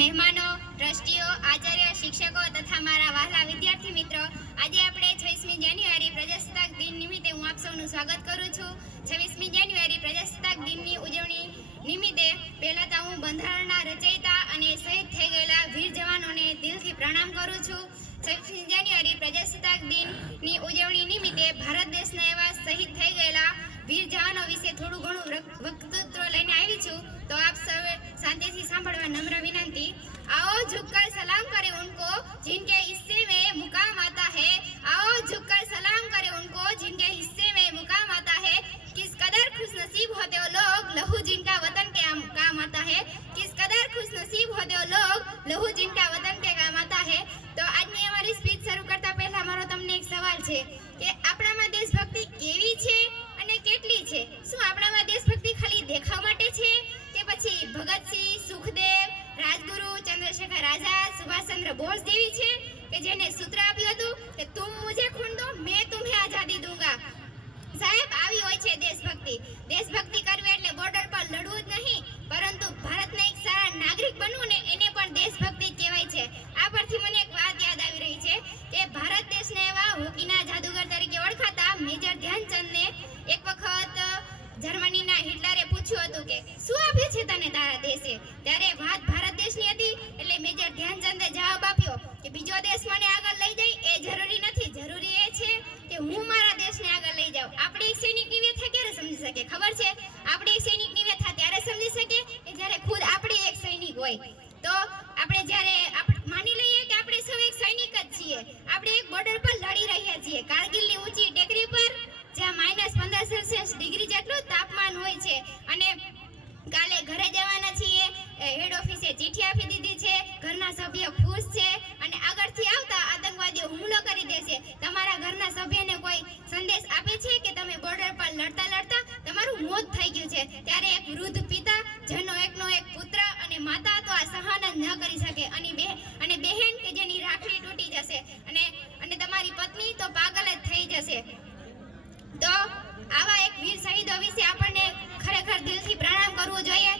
મહેમાનો, ટ્રસ્ટીઓ, આચાર્ય, શિક્ષકો તથા મારા વહાલા વિદ્યાર્થી મિત્રો, આજે આપણે 26મી જાન્યુઆરી પ્રજાસત્તાક દિન નિમિત્તે હું આપ સૌનું સ્વાગત કરું છું. 26મી જાન્યુઆરી પ્રજાસત્તાક દિનની ઉજવણી નિમિત્તે પહેલાં તો હું બંધારણના રચયિતા અને શહીદ થઈ ગયેલા વીર જવાનોને દિલથી પ્રણામ કરું છું. 26મી જાન્યુઆરી પ્રજાસત્તાક દિનની ઉજવણી નિમિત્તે ભારત દેશના એવા શહીદ થઈ ગયેલા વીર જવાનો વિશે થોડું ઘણું વક્તૃત્વ લઈને આવી છું, તો આપ સૌ શાંતિથી સાંભળવા નમ્ર વિનંતી. आओ झुककर सलाम करें उनको जिनके हिस्से में मुकाम आता है. आओ झुककर सलाम करें उनको जिनके हिस्से में मुकाम आता है. किस कदर खुशनसीब होते हो लोग लहू जिनका वतन के काम आता है. किस कदर खुशनसीब होते हो लोग लहू जिनका वतन के काम आता है. તો આજની અમારી સ્પીચ શરૂ કરતા પહેલા મારો તમને એક સવાલ છે કે આપણામાં દેશભક્તિ કેવી છે અને કેટલી છે? શું આપણામાં દેશભક્તિ ખાલી દેખાવ માટે છે કે પછી ભગતસિંહ, સુખદેવ, રાજગુરુ, ચંદ્રશેખર આઝાદ, સુભાષચંદ્ર બોઝ જેવી છે કે જેને સૂત્ર આપ્યું હતું કે તુમ મુझे खून दो मैं तुम्हें आजादी दूंगा? સાહેબ, આવી હોય છે દેશભક્તિ. દેશભક્તિ કરવી એટલે બોર્ડર પર લડવું જ નહીં, પરંતુ ભારતના એક સારા નાગરિક બનવું ને એને પણ દેશભક્તિ જ કહેવાય છે. આ પરથી મને એક વાત યાદ આવી રહી છે કે ભારત દેશના એવા હોકીના જાદુગર તરીકે ઓળખાતા મેજર ધ્યાનચંદને એક વખત જર્મનીના હિટલરે પૂછ્યું હતું કે શું આપ્યું છે તને તારા દેશે? ત્યારે વાત ભારત દેશની હતી એટલે મેજર ધ્યાનચંદે જવાબ આપ્યો કે બીજો દેશ મને આગળ લઈ જાય એ જરૂરી નથી, જરૂરી એ છે કે હું મારા દેશને આગળ લઈ જાઉં. આપણે એક સૈનિકની વ્યથા ક્યારે સમજી શકીએ ખબર છે? આપણે એક સૈનિકની વ્યથા ત્યારે સમજી શકીએ કે જ્યારે ખુદ આપણે એક સૈનિક હોય. તો આપણે જ્યારે માની લઈએ કે આપણે સૌ એક સૈનિક જ છીએ, આપણે એક બોર્ડર પર લડી રહ્યા છીએ, કારગિલની ઊંચી ટેકરી પર જ્યાં -15 ડિગ્રી જેટલું તાપમાન હોય છે, અને કાલે ઘરે જવાના છીએ, હેડ ઓફિસે ચિઠ્ઠી આપી દીધી છે, ઘરના સભ્ય ખુશ છે અને આગળથી આવતા આતંકવાદીઓ હુમલો કરી દેશે. તમારા ઘરના સભ્યને કોઈ સંદેશ આપે છે કે તમે બોર્ડર પર લડતા લડતા તમારું મોત થઈ ગયું છે, ત્યારે એક વૃદ્ધ પિતા જેનો એકનો એક પુત્ર અને માતા તો આ સહન જ ન કરી શકે, અને બહેન કે જેની રાખડી તૂટી જશે, અને તમારી પત્ની તો પાગલ જ થઈ જશે. તો આવા એક વીર શહીદો વિશે આપણને ખરેખર દિલથી પ્રણામ કરવું જોઈએ.